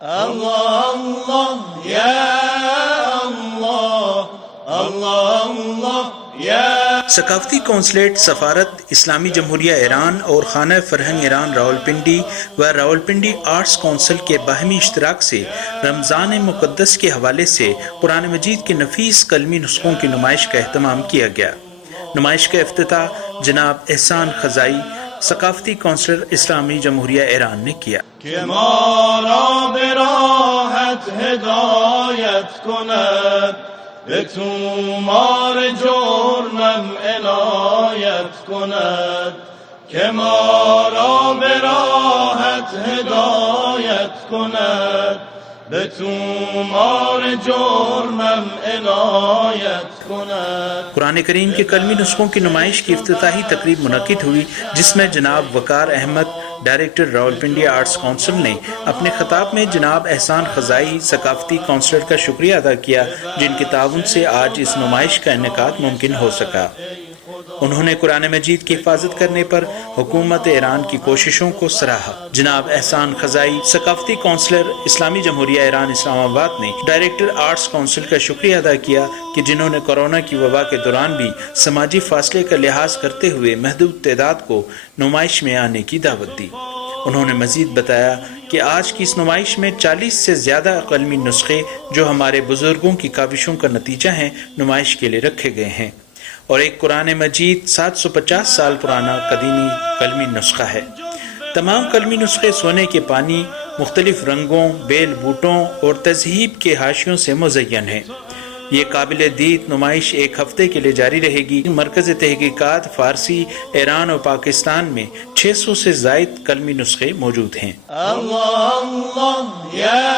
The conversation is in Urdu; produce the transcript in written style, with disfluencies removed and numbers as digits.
اللہ اللہ یا اللہ اللہ اللہ یا۔ ثقافتی قونصلیٹ سفارت اسلامی جمہوریہ ایران اور خانہ فرہنگ ایران راولپنڈی و راولپنڈی آرٹس کونسل کے باہمی اشتراک سے رمضان مقدس کے حوالے سے قرآن مجید کے نفیس قلمی نسخوں کی نمائش کا اہتمام کیا گیا۔ نمائش کا افتتاح جناب احسان خزائی ثقافتی کونسلر اسلامی جمہوریہ ایران نے کیا۔ کہ ما را به راحت هدایت کند، به تومار جرمم عنایت کند، که ما را به راحت هدایت کند، به تومار جرمم عنایت کند۔ قرآن کریم کے قلمی نسخوں کی نمائش کی افتتاحی تقریب منعقد ہوئی، جس میں جناب Waqar Ahmed director Rawalpindi arts council نے اپنے خطاب میں جناب احسان خزائی ثقافتی کونسلر کا شکریہ ادا کیا، جن کے تعاون سے آج اس نمائش کا انعقاد ممکن ہو سکا۔ انہوں نے قرآن مجید کی حفاظت کرنے پر حکومت ایران کی کوششوں کو سراہا۔ جناب احسان خزائی ثقافتی کونسلر اسلامی جمہوریہ ایران اسلام آباد نے ڈائریکٹر آرٹس کونسل کا شکریہ ادا کیا کہ جنہوں نے کورونا کی وبا کے دوران بھی سماجی فاصلے کا لحاظ کرتے ہوئے محدود تعداد کو نمائش میں آنے کی دعوت دی۔ انہوں نے مزید بتایا کہ آج کی اس نمائش میں 40 سے زیادہ قلمی نسخے جو ہمارے بزرگوں کی کاوشوں کا نتیجہ ہیں نمائش کے لیے رکھے گئے ہیں، اور ایک قرآن مجید 750 سال پرانا قدیمی قلمی نسخہ ہے۔ تمام قلمی نسخے سونے کے پانی، مختلف رنگوں، بیل بوٹوں اور تذہیب کے حاشیوں سے مزین ہیں۔ یہ قابل دید نمائش ایک ہفتے کے لیے جاری رہے گی۔ مرکز تحقیقات فارسی ایران اور پاکستان میں 600 سے زائد قلمی نسخے موجود ہیں۔ اللہ اللہ یا